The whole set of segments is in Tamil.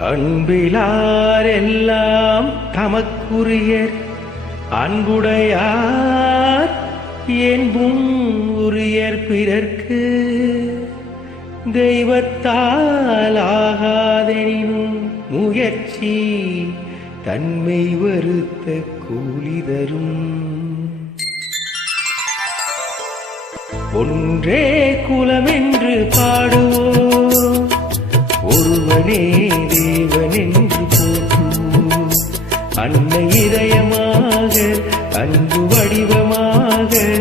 அன்பிலாரெல்லாம் தமக்குரியர் அன்புடையார் என்பும் உரியர் பிறர்க்கு. தெய்வத்தால் ஆகாதெனினும் முயற்சி தன்மை வருத்த கூலி தரும். ஒன்றே குலமென்று பாடுவோம் ஒருவனே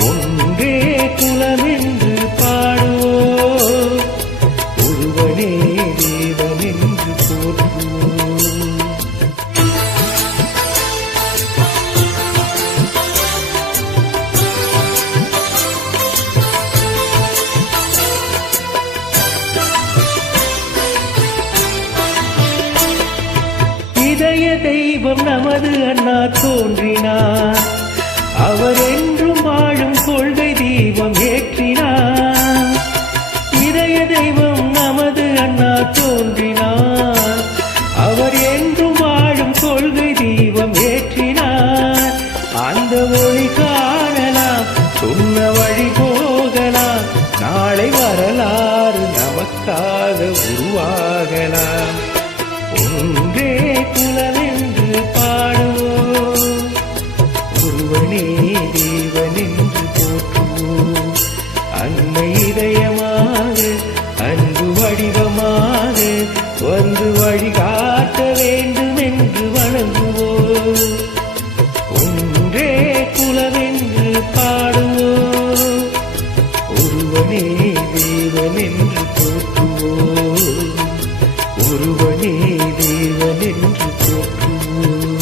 ஒன்றே குலம் என்று ஒருவனே தேவன் என்று இதய தெய்வம் நமது அண்ணா தோன்றினார். அவர் என்றும் அந்த ஒளி காணலாம். சொன்ன வழி போகலாம். நாளை வரலாறு நமக்காக உருவாகலாம். ஒன்றே குலம் என்று பாடுவோம். ஒருவனே தேவன் என்று போற்றுவோம். அன்னை இதயம் என்று பாடுவோம் ஒருவனே தேவன் என்று போற்றுவோம் ஒருவனே தேவன் என்று போற்றுவோம்